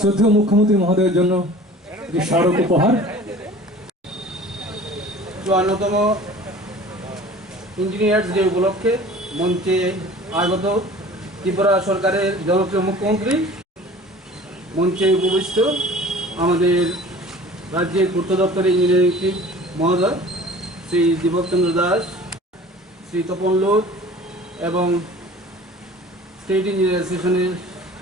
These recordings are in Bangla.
শ্রদ্ধেয় মুখ্যমন্ত্রী মহোদয়ের জন্য একটি স্মারক উপহার। 54তম ইঞ্জিনিয়ার্স ডে উপলক্ষে মঞ্চে আগত ত্রিপুরা সরকারের জনপ্রিয় মুখ্যমন্ত্রী, মঞ্চে উপবিষ্ট আমাদের রাজ্যের পূর্ত দপ্তরের ইঞ্জিনিয়ারিং চিফ মহোদয় শ্রী দীপক চন্দ্র দাস, শ্রী তপন লোধ এবং স্টেট ইঞ্জিনিয়ার অ্যাসোসিয়েশনের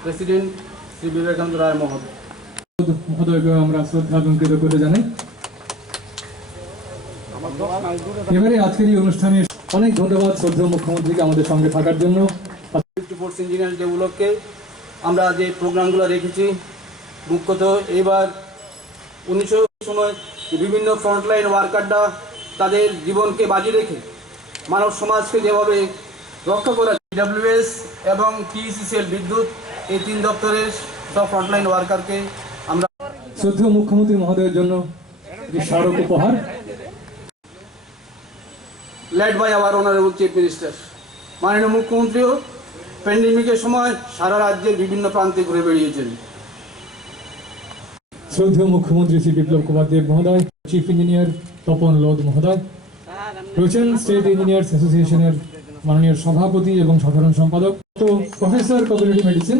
প্রেসিডেন্ট শ্রী বিবেকানন্দ রায় মহোদয়কে আমরা শ্রদ্ধা এবং কৃতজ্ঞতা জানাই। এবারে আজকের এই অনুষ্ঠানে অনেক ধন্যবাদ শ্রদ্ধেয় মুখ্যমন্ত্রীকে আমাদের সঙ্গে থাকার জন্য। ইঞ্জিনিয়ার ডে উপলক্ষে আমরা যে প্রোগ্রামগুলো রেখেছি, মুখ্যত এবার 1900 সময় বিভিন্ন ফ্রন্টলাইন ওয়ার্কাররা তাদের জীবনকে বাজি রেখে মানব সমাজকে যেভাবে রক্ষা করা, ডাব্লিউএস এবং টিইসিসিএল বিদ্যুৎ, এই 3 দপ্তরের সব ফ্রন্টলাইন ওয়ার্কারকে আমরা শ্রদ্ধেয় মুখ্যমন্ত্রী মহোদয়ের জন্য একটি স্মারক উপহার। Led by our honourable chief minister. মাননীয় মুখ্যমন্ত্রীও প্যান্ডেমিকের সময় সারা রাজ্যের বিভিন্ন প্রান্তে ঘুরে বেড়িয়েছেন। শ্রদ্ধেয় মুখ্যমন্ত্রী শ্রী বিপ্লব কুমার দেব মহোদয়, চিফ ইঞ্জিনিয়ার তপন লোধ মহোদয় রয়েছেন, স্টেট ইঞ্জিনিয়ার্স অ্যাসোসিয়েশনের মাননীয় সভাপতি এবং সাধারণ সম্পাদক, তো professor community medicine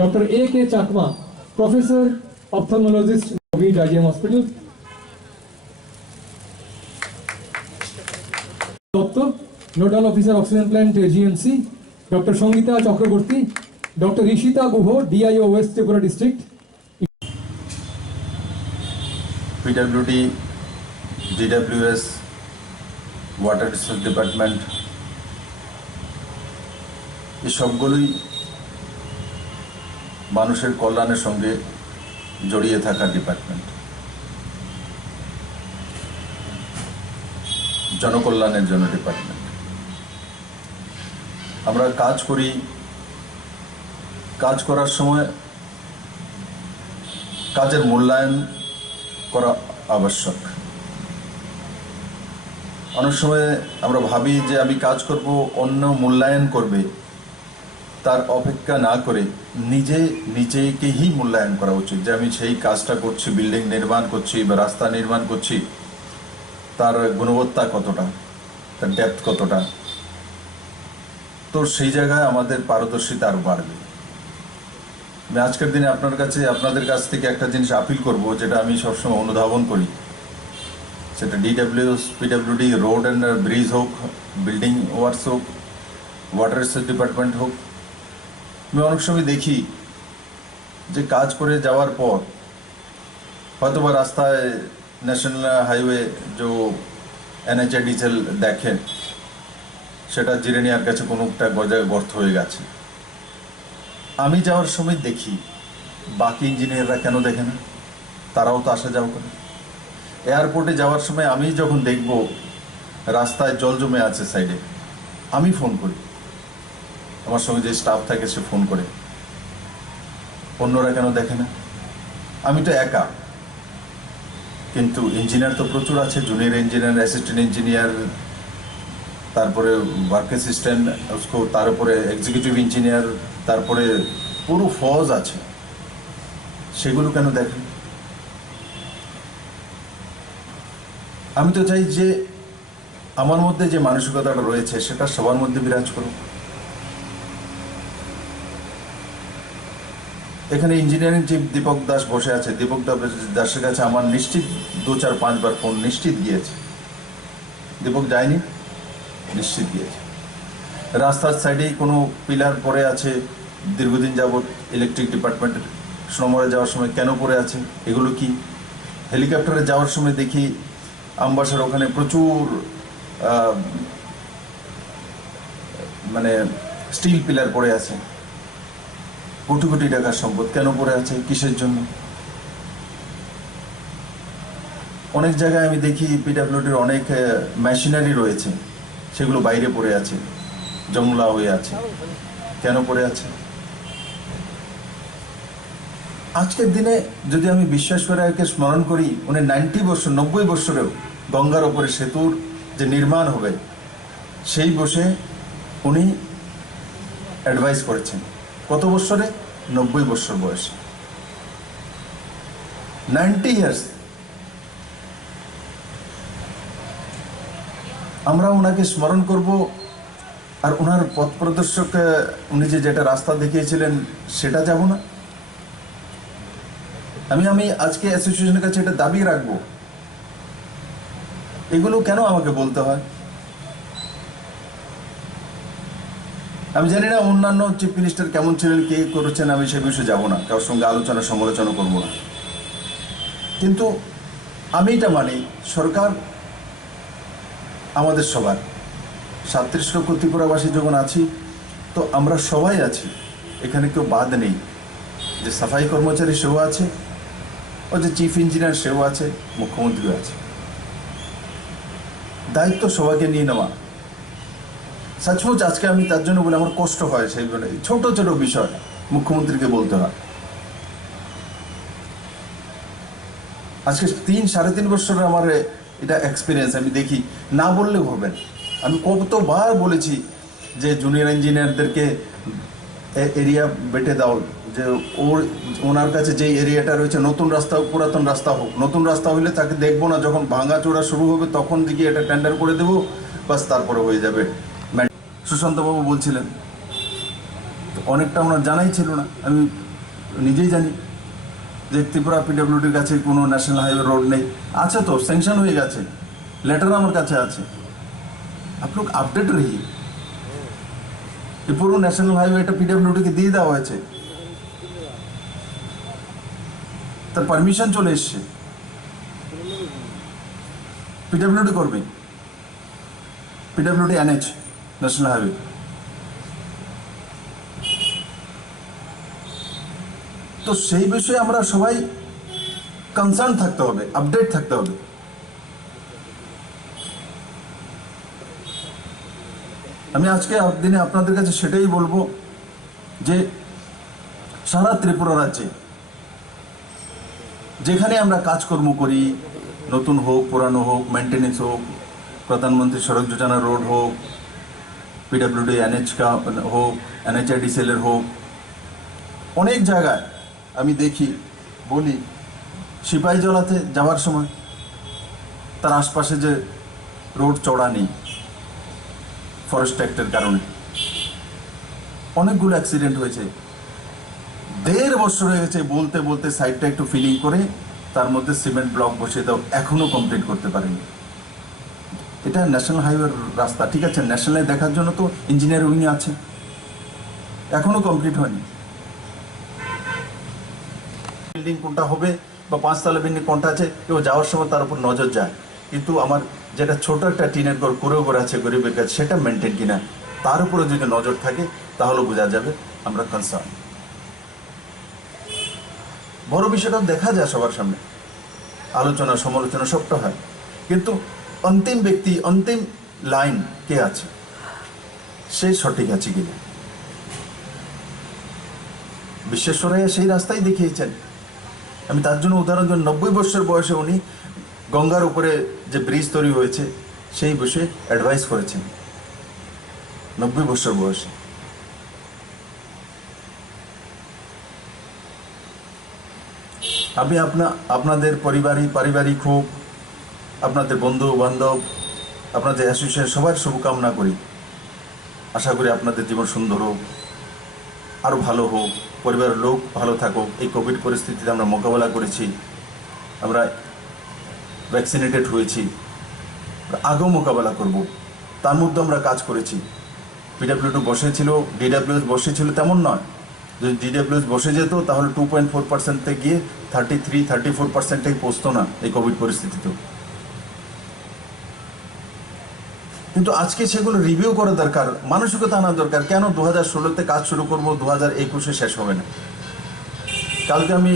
doctor A.K. Chakma, professor ophthalmologist covid IGM hospital Dutta, nodal officer oxygen plant GMC, doctor Sangeeta Chakraborty, doctor Rishita Guha, DIO west Tripura district, PWD, DWS, water resource department, এই সবগুলোই মানুষের কল্যাণের সঙ্গে জড়িয়ে থাকা ডিপার্টমেন্ট, জনকল্যাণের জন্য ডিপার্টমেন্ট। আমরা কাজ করি, কাজ করার সময় কাজের মূল্যায়ন করা আবশ্যক। অনেক সময় আমরা ভাবি যে আমি কাজ করব, অন্য মূল্যায়ন করবে, তার অপেক্ষা না করে নিজেকেই মূল্যায়ন করা উচিত যে আমি সেই কাজটা করছি, বিল্ডিং নির্মাণ করছি বা রাস্তা নির্মাণ করছি, তার গুণবত্তা কতটা, তার ডেপথ কতটা, তো সেই জায়গায় আমাদের পারদর্শিতা আরও বাড়বে। আমি আজকের দিনে আপনাদের কাছ থেকে একটা জিনিস আপিল করব, যেটা আমি সবসময় অনুধাবন করি, সেটা DWS, PWD, road and bridge হোক, বিল্ডিং ওয়ার্কস হোক, ওয়াটার রিসোর্স ডিপার্টমেন্ট হোক, আমি অনেক সময় দেখি যে কাজ করে যাওয়ার পর হয়তো বা রাস্তায় ন্যাশনাল হাইওয়ে যে NHA ডিজেল দেখেন, সেটা জিরে নেওয়ার কাছে কোনো একটা গজায় গর্ত হয়ে গেছে। আমি যাওয়ার সময় দেখি, বাকি ইঞ্জিনিয়াররা কেন দেখে না? তারাও তো আসা যাওয়া করে। এয়ারপোর্টে যাওয়ার সময় আমি যখন দেখব রাস্তায় জল জমে আছে সাইডে, আমি ফোন করি, আমার সঙ্গে যে স্টাফ থাকে সে ফোন করে, অন্যরা কেন দেখে না? আমি তো একা, কিন্তু ইঞ্জিনিয়ার তো প্রচুর আছে, জুনিয়র ইঞ্জিনিয়ার, অ্যাসিস্ট্যান্ট ইঞ্জিনিয়ার, তারপরে ওয়ার্ক অ্যাসিস্ট্যান্ট, তার উপরে এক্সিকিউটিভ ইঞ্জিনিয়ার, তারপরে পুরো ফৌজ আছে, সেগুলো কেন দেখেন? আমি তো চাই যে আমার মধ্যে যে মানসিকতাটা রয়েছে সেটা সবার মধ্যে বিরাজ করুক। এখানে ইঞ্জিনিয়ারিং চিফ দীপক দাস বসে আছে, দীপক দাসের কাছে আমার নিশ্চিত 2-4-5 বার ফোন নিশ্চিত গিয়েছে। দীপক যায়নি? নিশ্চিত গিয়েছে। রাস্তার সাইডেই কোনো পিলার পড়ে আছে দীর্ঘদিন যাবৎ, ইলেকট্রিক ডিপার্টমেন্টের শ্রমরে যাওয়ার সময় কেন পড়ে আছে? এগুলো কি? হেলিকপ্টারে যাওয়ার সময় দেখি আমবাসার ওখানে প্রচুর মানে স্টিল পিলার পড়ে আছে, কোটি কোটি টাকার সম্পদ কেন পড়ে আছে, কিসের জন্য? অনেক জায়গায় আমি দেখি PWDর অনেক মেশিনারি রয়েছে, সেগুলো বাইরে পড়ে আছে, জমলা হয়ে আছে, কেন পড়ে আছে? আজকের দিনে যদি আমি বিশ্বেশ্বরায়কে স্মরণ করি, উনি 90 বছরেও গঙ্গার ওপরে সেতুর যে নির্মাণ হবে সেই বসে উনি অ্যাডভাইস করেছেন। কত বছরে? 90 বছর বয়সে। 90 ইয়ার্স। আমরা ওনাকে স্মরণ করব, আর ওনার পথ প্রদর্শক উনি যেটা রাস্তা দেখিয়েছিলেন সেটা যাব না? আমি আজকে অ্যাসোসিয়েশনের কাছে এটা দাবি রাখবো। এগুলো কেন আমাকে বলতে হয়? আমি জানি না অন্যান্য চিফ মিনিস্টার কেমন ছিলেন, কে করেছেন, আমি সে বিষয়ে যাব না, কারোর সঙ্গে আলোচনা সমালোচনা করব না। কিন্তু আমি এটা মানি, সরকার আমাদের সবার, 37 লক্ষ ত্রিপুরাবাসী যখন আছি, তো আমরা সবাই আছি, এখানে কেউ বাদ নেই। যে সাফাই কর্মচারী সেও আছে, ও যে চিফ ইঞ্জিনিয়ার সেও আছে, মুখ্যমন্ত্রীও আছে। দায়িত্ব সবাইকে নিয়ে নেওয়া। সচমুচ আজকে আমি তার জন্য বলে আমার কষ্ট হয়, সেই ছোট ছোট বিষয় মুখ্যমন্ত্রীকে বলতে হয়। আজকে 3-3.5 বছরের আমার এটা এক্সপিরিয়েন্স, আমি দেখি, না বললেও হবে না। আমি কতবার বলেছি যে জুনিয়র ইঞ্জিনিয়ারদেরকে এরিয়া বেটে দাও, যে ওনার কাছে যেই এরিয়াটা রয়েছে, নতুন রাস্তা হোক পুরাতন রাস্তা হোক, নতুন রাস্তা হলে তাকে দেখবো না, যখন ভাঙাচোরা শুরু হবে তখন দিকে এটা টেন্ডার করে দেবো, বাস তারপরে হয়ে যাবে। সুশান্তবাবু বলছিলেন, অনেকটা ওনার জানাই ছিল না, আমি নিজেই জানি যে ত্রিপুরা পিডব্লিউডির কাছে কোনো ন্যাশনাল হাইওয়ে রোড নেই। আছে তো, স্যাংশন হয়ে গেছে, লেটার আমার কাছে আছে। आप लोग আপডেট रहिए। এই পুরো ন্যাশনাল হাইওয়েটা পিডব্লিউডিকে দিয়ে দেওয়া হয়েছে, তার পারমিশন চলে এসছে, পিডব্লিউডি করবে, পিডব্লিউডি এনএইচ ন্যাশনাল হাইওয়ে। তো সেই বিষয়ে আমরা সবাই কনসার্ন থাকতে হবে, আপডেট থাকতে হবে। আমি আজকে দিনে আপনাদের কাছে সেটাই বলবো যে সারা ত্রিপুরা রাজ্যে যেখানে আমরা কাজকর্ম করি, নতুন হোক পুরানো হোক, মেনটেনেন্স হোক, প্রধানমন্ত্রী সড়ক যোজনা রোড হোক, পিডব্লিউডি এনএইচ का হোক, NHIDCL এর হোক, অনেক জায়গায় আমি দেখি, বলি, সিপাহীজলাতে যাওয়ার সময় তার আশপাশে যে রোড চড়া নেই ফরেস্ট অ্যাক্টের কারণে, অনেকগুলো অ্যাক্সিডেন্ট হয়েছে। 1.5 বছর হয়ে গেছে, বলতে বলতে সাইডটা একটু ফিলিং করে তার মধ্যে সিমেন্ট ব্লক বসিয়ে দাও, এখনো কমপ্লিট করতে পারেনি। এটা ন্যাশনাল হাইওয়ের রাস্তা, ঠিক আছে, ন্যাশনালে দেখার জন্য তো ইঞ্জিনিয়ার উইং আছে, এখনো কমপ্লিট হয়নি। বিল্ডিং কোনটা হবে বা 5 তলা বিল্ডিং কোনটা আছে, কেউ যাওয়ার সময় তার উপর নজর যায়, কিন্তু আমার যেটা ছোট একটা টিনের ঘর কুড়ে ঘর আছে গরিবের কাছে, সেটা মেনটেন কিনা, তার উপরে যদি নজর থাকে তাহলে বোঝা যাবে আমরা কনসার্ন। বড় বিষয়টা দেখা যায় সবার সামনে, আলোচনা সমালোচনা সবটা হয়, কিন্তু অন্তিম ব্যক্তি, অন্তিম লাইন কে আছে, সে সঠিক আছে কিনা। বিশ্বেশ্বরাইয়া সেই রাস্তাই দেখিয়েছেন। আমি তার জন্য উদাহরণ দিই, 90 বছর বয়সে উনি গঙ্গার উপরে যে ব্রিজ তৈরি হয়েছে সেই বিষয়ে অ্যাডভাইস করেছেন, 90 বছর বয়সে। আমি আপনাদের পারিবারিক হোক, আপনাদের বন্ধু বান্ধব, আপনাদের অ্যাসোসিয়েশন, সবার শুভকামনা করি। আশা করি আপনাদের জীবন সুন্দর হোক, আরও ভালো হোক, পরিবারের লোক ভালো থাকুক। এই কোভিড পরিস্থিতিতে আমরা মোকাবেলা করেছি, আমরা ভ্যাকসিনেটেড হয়েছি, আগেও মোকাবেলা করব, তার মধ্যে আমরা কাজ করেছি। পিডব্লিউডি বসেছিল, ডিডব্লিউএস বসেছিল, তেমন নয়। যদি ডিডব্লিউএস বসে যেত তাহলে 2.4% গিয়ে 33-34% পৌঁছতো না এই কোভিড পরিস্থিতিতেও। কিন্তু আজকে সেগুলো রিভিউ করা দরকার, মানসিকতা আনা দরকার। কেন 2016-তে কাজ শুরু করবো, 2021-এ শেষ হবে না? কালকে আমি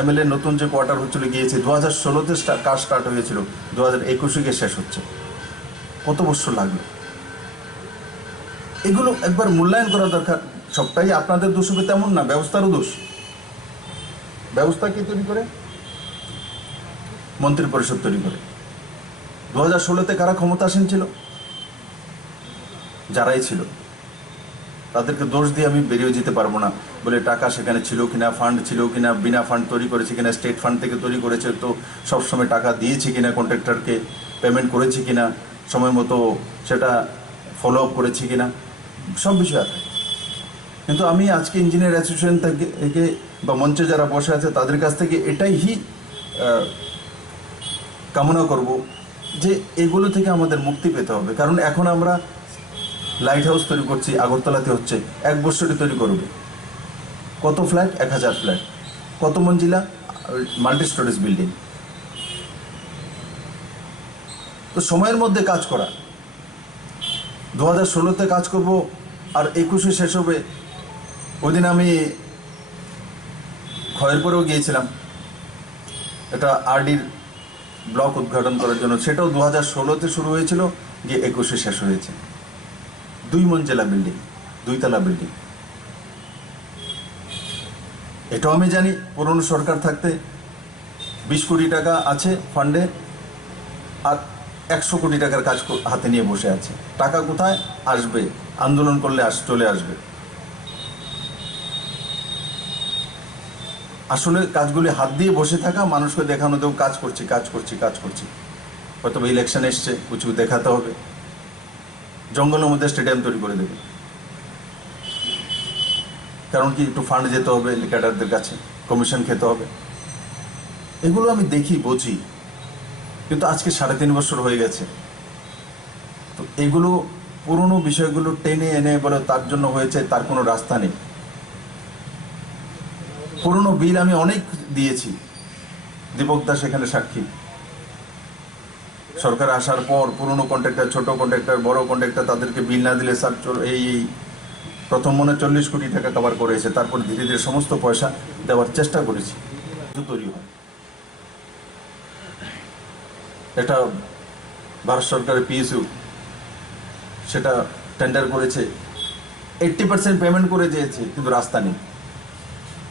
এমএলএ নতুন যে কোয়ার্টার হচ্ছিল গিয়েছি, 2016-তে কাজ স্টার্ট হয়েছিল, 2021-এ গিয়ে শেষ হচ্ছে। কত বছর লাগলো? এগুলো একবার মূল্যায়ন করা দরকার। সবটাই আপনাদের দোষ হবে তেমন না, ব্যবস্থারও দোষ। ব্যবস্থা কে তৈরি করে? মন্ত্রী পরিষদ তৈরি করে। 2016-তে কারা ক্ষমতাসীন ছিল? যারাই ছিল, তাদেরকে দোষ দিয়ে আমি বেরিয়ে যেতে পারবো না। বলে টাকা সেখানে ছিল কিনা, ফান্ড ছিল কিনা, বিনা ফান্ড তৈরি করেছে কিনা, স্টেট ফান্ড থেকে তৈরি করেছে তো সবসময় টাকা দিয়েছে কিনা, কন্ট্রাক্টরকে পেমেন্ট করেছে কিনা, সময় মতো সেটা ফলো আপ করেছে কিনা, সব বিষয় আছে। কিন্তু আমি আজকে ইঞ্জিনিয়ার অ্যাসোসিয়েশন থেকে বা মঞ্চে যারা বসে আছে তাদের কাছ থেকে এটাই কামনা করব যে এগুলো থেকে আমাদের মুক্তি পেতে হবে। কারণ এখন আমরা লাইট হাউস তৈরি করছি, আগরতলাতে হচ্ছে, 1 বছরে তৈরি করবে কত ফ্ল্যাট, 1000 ফ্ল্যাট, কত মঞ্জিলা, মাল্টি স্টোরেজ বিল্ডিং। তো সময়ের মধ্যে কাজ করা, 2016-তে কাজ করব আর 21-এ শেষ হবে। ওই দিন আমি খয়েরপুরেও গিয়েছিলাম এটা আরডির ব্লক উদ্ঘাটন করার জন্য, সেটাও 2016-তে শুরু হয়েছিল, গিয়ে 21-এ শেষ হয়েছে। 2 মঞ্জিলা বিল্ডিং, 2 তলা বিল্ডিং। এটাও আমি জানি পুরনো সরকার থাকতে 20 কোটি টাকা আছে ফান্ডে আর 100 কোটি টাকার কাজ হাতে নিয়ে বসে আছে। টাকা কোথায় আসবে? আন্দোলন করলে চলে আসবে। আসলে কাজগুলি হাত দিয়ে বসে থাকা, মানুষকে দেখানো দেও কাজ করছি কাজ করছি কাজ করছি। হয়তো ইলেকশন এসছে, কিছু দেখাতে হবে, জঙ্গলের মধ্যে স্টেডিয়াম তৈরি করে দেবে। কারণ কি, একটু ফান্ড যেতে হবে ক্যাডারদের কাছে, কমিশন খেতে হবে। এগুলো আমি দেখি, বুঝি, কিন্তু আজকে 3.5 বছর হয়ে গেছে। তো এগুলো পুরনো বিষয়গুলো টেনে এনে বলে তার জন্য হয়েছে, তার কোনো রাস্তা নেই। পুরনো বিল আমি অনেক দিয়েছি, দীপক দাস এখানে সাক্ষী। সরকার আসার পর পুরনো কন্ট্রাক্টর, ছোট কন্ট্রাক্টর, বড় কন্ট্রাক্টর, তাদেরকে বিল না দিলে স্যার এই প্রথম মনে 40 কোটি টাকা কভার করেছে। তারপর ধীরে ধীরে সমস্ত পয়সা দেওয়ার চেষ্টা করেছি, তৈরি হয়। এটা ভারত সরকারের পিএসইউ সেটা টেন্ডার করেছে, 80% পেমেন্ট করে দিয়েছে, কিন্তু রাস্তা নেই।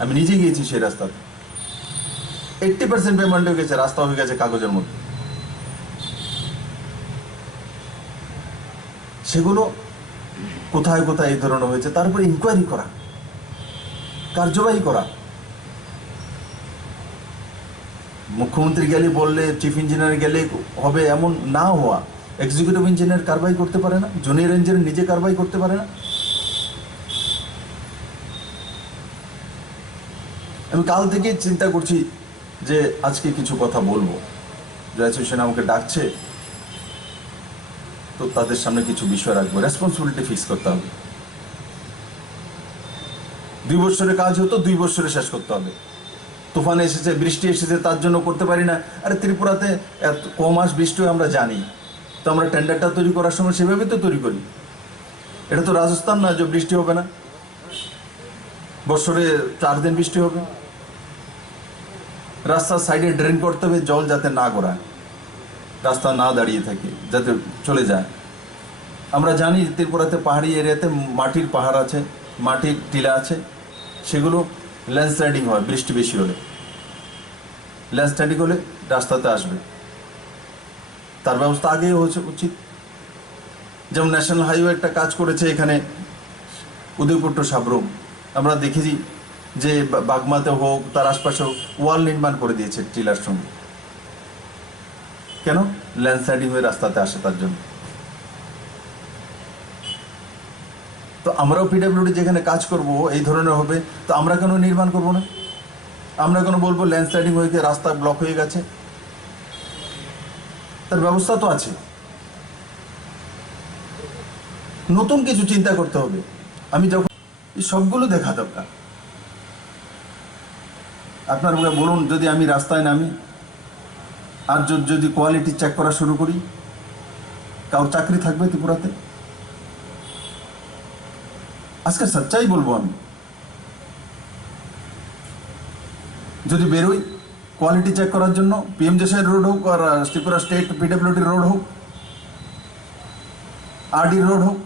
আমি নিজে গিয়েছি সেই রাস্তাতে, 80% পেমেন্ট হয়ে গেছে, রাস্তা হয়ে গেছে কাগজের মধ্যে। সেগুলো কোথায় কোথায় এই ধরনের হয়েছে, তারপরে ইনকোয়ারি করা, কার্যবাহী করা। মুখ্যমন্ত্রী গেলে বললে, চিফ ইঞ্জিনিয়ার গেলে হবে, এমন না হওয়া। এক্সিকিউটিভ ইঞ্জিনিয়ার কারবাই করতে পারে না, জুনিয়র ইঞ্জিনিয়ার নিজে কারবাই করতে পারে না। আমি কাল থেকে চিন্তা করছি যে আজকে কিছু কথা বলবো। গ্র্যাজুয়েশন আমাকে ডাকছে, তো তাদের সামনে কিছু বিষয় রাখবো, রেসপন্সিবিলিটি ফিক্স করতে হবে। 2 বছরে কাজ হতো, 2 বছরে শেষ করতে হবে। তুফান এসেছে, বৃষ্টি এসেছে, তার জন্য করতে পারি না। আরে ত্রিপুরাতে কমাস বৃষ্টি আমরা জানি, তো আমরা টেন্ডারটা তৈরি করার সময় সেভাবে তো তৈরি করি। এটা তো রাজস্থান না যে বৃষ্টি হবে না, বছরে 4 দিন বৃষ্টি হবে। রাস্তার সাইডে ড্রেন করতে হবে, জল যাতে না গড়ায়, রাস্তা না দাঁড়িয়ে থাকে, যাতে চলে যায়। আমরা জানি ত্রিপুরাতে পাহাড়ি এরিয়াতে মাটির পাহাড় আছে, মাটির টিলা আছে, সেগুলো ল্যান্ডস্লাইডিং হয় বৃষ্টি বেশি হলে। ল্যান্ডস্লাইডিং হলে রাস্তাতে আসবে, তার ব্যবস্থা আগেই হচ্ছে উচিত। যেমন ন্যাশনাল হাইওয়ে একটা কাজ করেছে এখানে উদয়পুর টু সাবরুম, আমরা দেখেছি যে বাগমাতে হোক, তার আশপাশে হোক, ওয়াল নির্মাণ করে দিয়েছে টিলার সঙ্গে। কেন? ল্যান্ডস্লাইডিং হয়ে রাস্তাতে আসে তার জন্য। তো আমরাও পিডব্লিউডি যেখানে কাজ করব এই ধরনের হবে, তো আমরা কেন নির্মাণ করব না? আমরা কেন বলবো ল্যান্ডস্লাইডিং হয়ে গিয়ে রাস্তা ব্লক হয়ে গেছে? তার ব্যবস্থা তো আছে। নতুন কিছু চিন্তা করতে হবে। আমি যখন এই সবগুলো দেখা দরকার। আপনার বলুন, যদি আমি রাস্তায় নামি আর যদি কোয়ালিটি চেক করা শুরু করি, কারোর চাকরি থাকবে ত্রিপুরাতে? আজকে সচ্চাই বলবো, আমি যদি বেরোই কোয়ালিটি চেক করার জন্য, পিএমজেসআই রোড হোক আর ত্রিপুরা স্টেট পিডব্লিউডি রোড হোক, আরডি রোড হোক,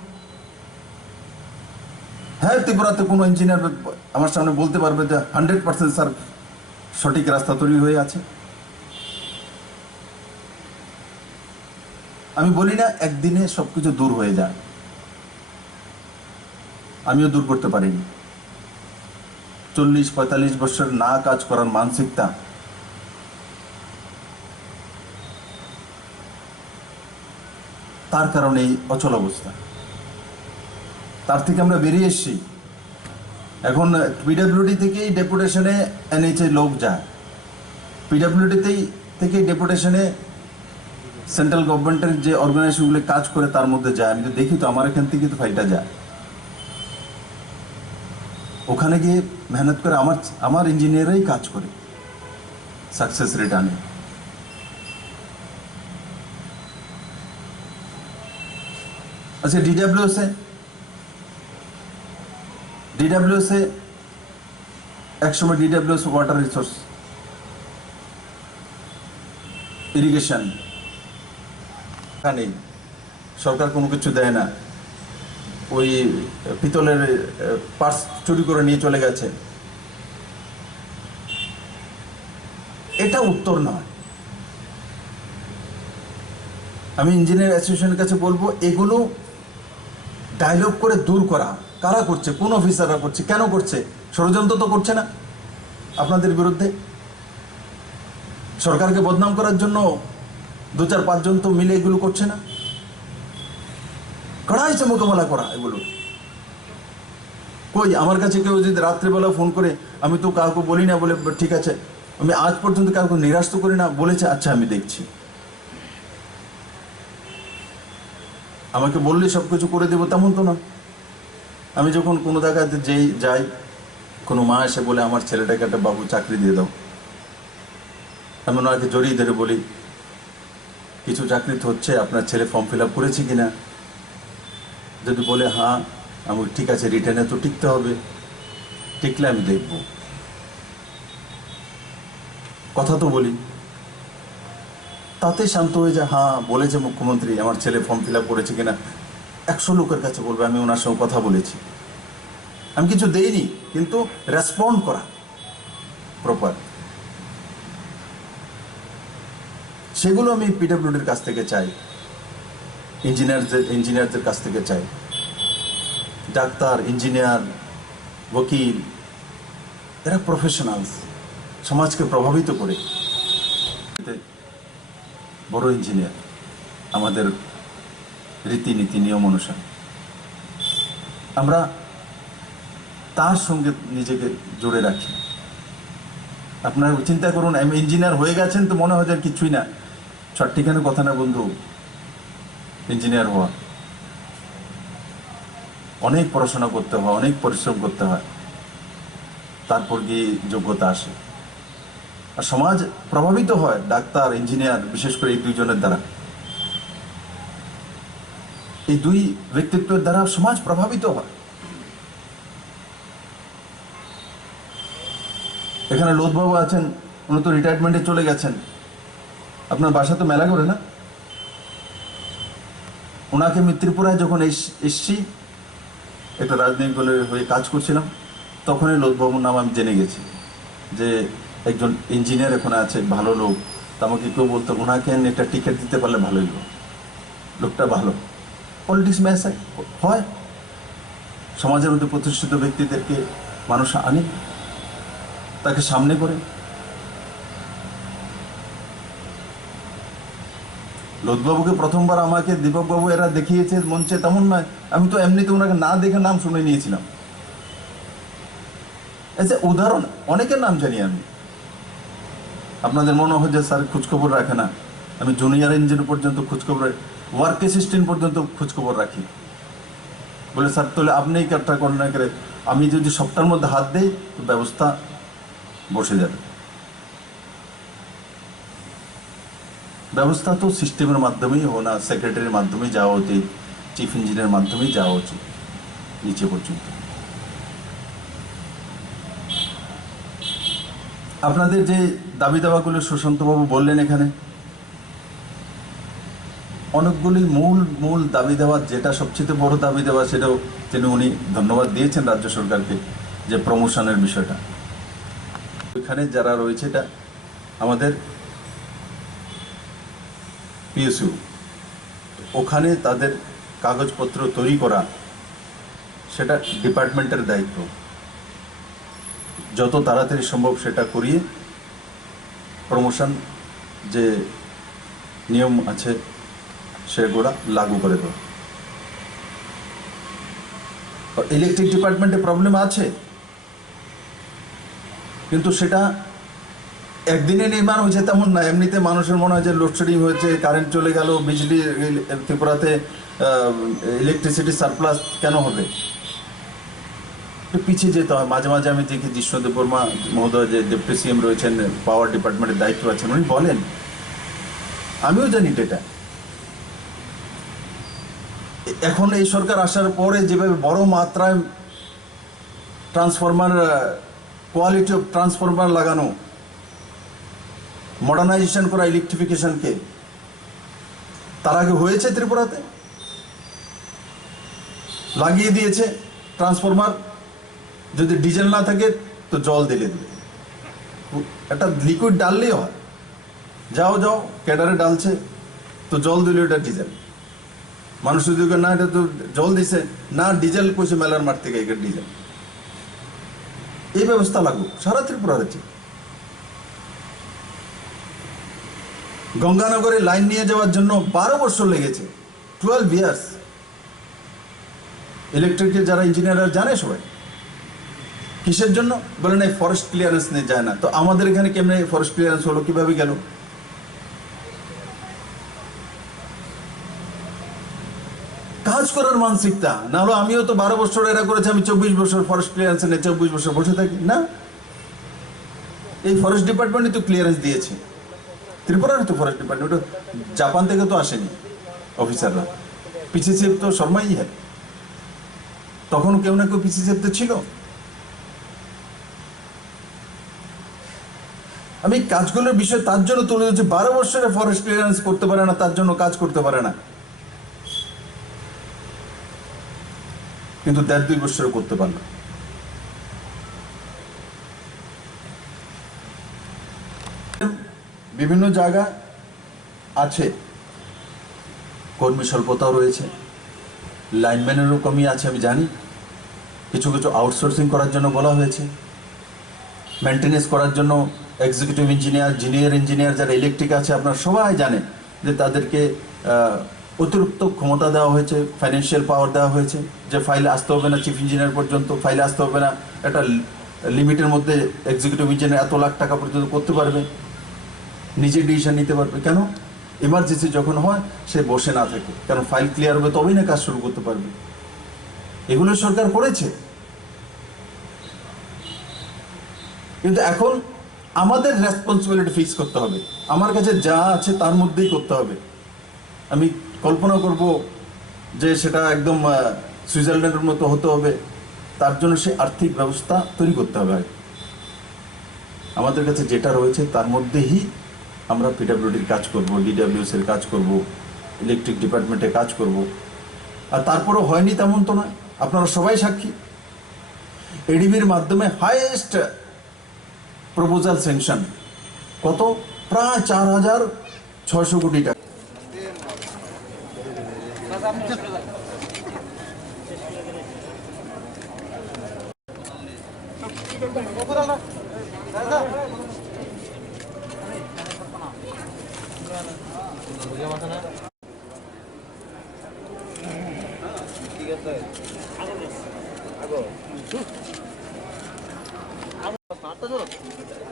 হ্যাঁ ত্রিপুরাতে কোনো ইঞ্জিনিয়ার আমার সামনে বলতে পারবে যে 100% স্যার সঠিক রাস্তা তৈরি হয়ে আছে? আমি বলি না একদিনে সবকিছু দূর হয়ে যায়, আমিও দূর করতে পারিনি। 40-45 বছর না কাজ করার মানসিকতা, তার কারণে এই অচল অবস্থা। তার থেকে আমরা বেরিয়ে এসেছি। এখন পিডব্লিউডি থেকেই ডেপুটেশনে এনএইচএ লোক যায়, পিডব্লিউডি থেকেই ডেপুটেশনে সেন্ট্রাল গভর্নমেন্টের যে অর্গানাইজেশনগুলো কাজ করে তার মধ্যে যায়। আমি তো দেখি তো, আমার এখান থেকে তো ফাইলটা যায়, ওখানে গিয়ে মেহনত করে আমার ইঞ্জিনিয়াররাই কাজ করে সাকসেস রেট আনে। আচ্ছা, ডিডাব্লিউএস এ একসময় ডিডাব্লিউএস ওয়াটার রিসোর্স, ইরিগেশন, এখানে সরকার কোনো কিছু দেয় না, ওই পিতলের পার্স চুরি করে নিয়ে চলে গেছে। এটা উত্তর নয়। আমি ইঞ্জিনিয়ার অ্যাসোসিয়েশনের কাছে বলবো, এগুলো ডায়লগ করে দূর করা। কারা করছে? কোন অফিসাররা করছে? কেন করছে? ষড়যন্ত্র তো করছে না আপনাদের বিরুদ্ধে? সরকারকে বদনাম করার জন্য 2-4-5 জন তো মিলে এগুলো করছে না? কড়াইছে মোকাবেলা করা এগুলো। কই আমার কাছে কেউ যদি রাত্রিবেলা ফোন করে, আমি তো কাউকে বলি না বলে ঠিক আছে, আমি আজ পর্যন্ত কাউকে নিরাশ তো করি না, বলেছে আচ্ছা আমি দেখছি। আমাকে বললে সব কিছু করে দেবো তেমন তো না। আমি যখন কোনো জায়গাতে যাই, কোনো মা এসে বলে আমার ছেলেটাকে একটা বাবু চাকরি দিয়ে দাও, আমি ওনাকে জড়িয়ে ধরে বলি কিছু চাকরি তো হচ্ছে, আপনার ছেলে ফর্ম ফিল আপ করেছে কিনা? যদি বলে হ্যাঁ, আমি ঠিক আছে, রিটার্নে তো টিকতে হবে, টিকলে আমি দেখব। কথা তো বলি, তাতে শান্ত হয়ে যায়। হ্যাঁ বলেছে মুখ্যমন্ত্রী, আমার ছেলে ফর্ম ফিল আপ করেছে কিনা 100 লোকের কাছে বলবে আমি ওনার সঙ্গে কথা বলেছি। আমি কিছু দেইনি, কিন্তু রেসপন্ড করা প্রপার, সেগুলো আমি পিডব্লিউডির কাছ থেকে চাই, ইঞ্জিনিয়ারদের কাছ থেকে চাই। ডাক্তার, ইঞ্জিনিয়ার, ওকিল, এরা প্রফেশনালস, সমাজকে প্রভাবিত করে। বড় ইঞ্জিনিয়ার আমাদের রীতিনীতি নিয়ম অনুসারে আমরা তার সঙ্গে নিজেকে জুড়ে রাখি। আপনারা চিন্তা করুন, ইঞ্জিনিয়ার হয়ে গেছেন তো মনে হয় যে কিছুই না। সঠিকানে কথা না বন্ধু, ইঞ্জিনিয়ার হওয়া অনেক পড়াশোনা করতে হয়, অনেক পরিশ্রম করতে হয়, তারপর গিয়ে যোগ্যতা আসে। আর সমাজ প্রভাবিত হয় ডাক্তার, ইঞ্জিনিয়ার, বিশেষ করে এই দুইজনের দ্বারা। এই দুই ব্যক্তিত্বের দ্বারা সমাজ প্রভাবিত হয়। এখানে লোধবাবু আছেন, উনি তো রিটায়ারমেন্টে চলে গেছেন। আপনার বাসা তো মেলা করে না? ওনাকে আমি ত্রিপুরায় যখন এসছি, একটা রাজনৈতিক দলের হয়ে কাজ করছিলাম, তখনই লোধবাবুর নাম আমি জেনে গেছি যে একজন ইঞ্জিনিয়ার এখানে আছে, ভালো লোক। তা আমাকে কেউ বলতো ওনাকে একটা টিকিট দিতে পারলে ভালোই লোক, লোকটা ভালো। পলিটিক্স ম্যাচ হয়, সমাজের মধ্যে প্রতিষ্ঠিত ব্যক্তিদেরকে মানুষ আনে, তাকে সামনে করে। লোধবাবুকে প্রথমবার আমাকে দীপকবাবু এরা দেখিয়েছে মঞ্চে, তেমন নয়। আমি তো এমনিতে ওনাকে না দেখে নাম শুনে নিয়েছিলাম। এসে উদাহরণ অনেকের নাম জানি আমি। আপনাদের মনে হয় যে স্যার খোঁজখবর রাখে না। আমি জুনিয়র ইঞ্জিনিয়ার পর্যন্ত খোঁজখবর, ওয়ার্ক অ্যাসিস্ট্যান্ট পর্যন্ত খোঁজখবর রাখি। বলে স্যার তাহলে আপনি কাজটা করেন না করে, আমি যদি সপ্তাহের মধ্যে হাত দিই তো ব্যবস্থা বসে যাবে। ব্যবস্থা তো সিস্টেমের মাধ্যমেই হো না, সেক্রেটারির মাধ্যমেই যাওয়া উচিত, চিফ ইঞ্জিনিয়ারের মাধ্যমেই যাওয়া উচিত নিচে পর্যন্ত। আপনাদের যে দাবি দাওয়াগুলো সুশান্তবাবু বললেন, এখানে অনেকগুলি মূল দাবি দেওয়া, যেটা সবচেয়ে বড় দাবি দেওয়া, সেটাও উনি ধন্যবাদ দিয়েছেন রাজ্য সরকারকে, যে প্রমোশনের বিষয়টা। ওইখানে যারা রয়েছে, এটা আমাদের পিএসইউ, ওখানে তাদের কাগজপত্র তৈরি করা সেটা ডিপার্টমেন্টের দায়িত্ব। যত তাড়াতাড়ি সম্ভব সেটা করিয়ে প্রমোশন যে নিয়ম আছে সেগুলো লাগু করে দেবো। ইলেকট্রিক ডিপার্টমেন্টে প্রবলেম আছে, কিন্তু সেটা একদিনে নির্মাণ হয়েছে তেমন না। এমনিতে মানুষের মনে হয় যে লোডশেডিং হয়েছে, কারেন্ট চলে গেল, বিজলি ত্রিপুরাতে ইলেকট্রিসিটি সারপ্লাস কেন হবে? একটু পিছিয়ে যেতে হয়। মাঝে মাঝে আমি দেখি জিষ্ণুদেব বর্মা মহোদয় যে ডেপুটি সিএম রয়েছেন, পাওয়ার ডিপার্টমেন্টের দায়িত্ব আছেন, উনি বলেন, আমিও জানি এটা। এখন এই সরকার আসার পরে যেভাবে বড় মাত্রায় ট্রান্সফরমার, কোয়ালিটি অফ ট্রান্সফরমার লাগানো, মডার্নাইজেশন করা ইলেকট্রিফিকেশনকে, তার আগে হয়েছে ত্রিপুরাতে? লাগিয়ে দিয়েছে ট্রান্সফরমার, যদি ডিজেল না থাকে তো জল দিলে দেবে, একটা লিকুইড ডাললেই হয়। যাও ক্যাডারে ডালছে তো জল দিলে ওটা ডিজেল। মানুষ যদি না এটা তো জল দিছে না, ডিজেল কইছে মেলার মাঠ থেকে এখানে ডিজেল। এই ব্যবস্থা লাগু সারা ত্রিপুরা আছে। গঙ্গানগরে লাইন নিয়ে যাওয়ার জন্য 12 বছর লেগেছে, 12 ইয়ার্স। ইলেকট্রিকের যারা ইঞ্জিনিয়াররা জানে সবাই। কিসের জন্য? বলেন এই ফরেস্ট ক্লিয়ারেন্স নিয়ে যায় না। তো আমাদের এখানে কেমনে ফরেস্ট ক্লিয়ারেন্স হলো, কিভাবে গেল? কাজ করার মানসিকতা না হলো। আমিও তো 12 বছর এরা করেছে, আমি 24 বছর ফরেস্ট ক্লিয়ারেন্স নিয়ে 24 বছর বসে থাকি না। এই ফরেস্ট ডিপার্টমেন্টই তো ক্লিয়ারেন্স দিয়েছে, ত্রিপুরার তো ফরেস্ট ডিপার্টমেন্ট, জাপান থেকে তো আসেনি অফিসাররা। পিসিসিএফ তো শর্মাই হয়, তখন কেউ না কেউ পিসিসিএফ তো ছিল। আমি কাজগুলোর বিষয় তার জন্য তুলে ধরছি, 12 বছরে ফরেস্ট ক্লিয়ারেন্স করতে পারে না, তার জন্য কাজ করতে পারে না। কিন্তু 1.5-2 বছরে করতে পারলো। বিভিন্ন জায়গা আছে কর্মী স্বল্পতাও রয়েছে, লাইনম্যানেরও কমি আছে, আমি জানি। কিছু আউটসোর্সিং করার জন্য বলা হয়েছে, মেনটেনেন্স করার জন্য এক্সিকিউটিভ ইঞ্জিনিয়ার, জুনিয়র ইঞ্জিনিয়ার যারা ইলেকট্রিক আছে, আপনারা সবাই জানেন যে তাদেরকে অতিরিক্ত ক্ষমতা দেওয়া হয়েছে, ফাইন্যান্সিয়াল পাওয়ার দেওয়া হয়েছে, যে ফাইলে আসতে হবে না, চিফ ইঞ্জিনিয়ার পর্যন্ত ফাইলে আসতে হবে না, একটা লিমিটের মধ্যে এক্সিকিউটিভ ইঞ্জিনিয়ার এত লাখ টাকা পর্যন্ত করতে পারবে, নিজে ডিসিশন নিতে পারবে। কেন? ইমার্জেন্সি যখন হয় সে বসে না থাকে, কারণ ফাইল ক্লিয়ার হবে তবেই না কাজ শুরু করতে পারবে। এগুলো সরকার করেছে, কিন্তু এখন আমাদের রেসপন্সিবিলিটি ফিক্স করতে হবে। আমার কাছে যা আছে তার মধ্যেই করতে হবে। আমি কল্পনা করব যে সেটা একদম সুইজারল্যান্ডের মতো হতে হবে, তার জন্য সে আর্থিক ব্যবস্থা তৈরি করতে হবে। আমাদের কাছে যেটা রয়েছে তার মধ্যেই আমরা পিডব্লিউডির কাজ করব, ডিডব্লিউএস এর কাজ করব, ইলেকট্রিক ডিপার্টমেন্টে কাজ করব। আর তারপরেও হয়নি তেমন তো নয়, আপনারা সবাই সাক্ষী। এডিবির মাধ্যমে হাইয়েস্ট প্রপোজাল স্যাংশন কত? প্রায় 4,600 কোটি টাকা।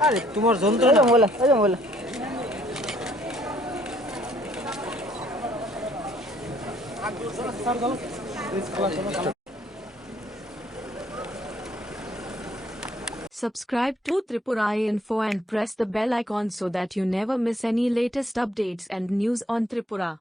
আরে তোমার যন্ত্রণা বলে বলে Subscribe to Tripura Info and press the bell icon so that you never miss any latest updates and news on Tripura.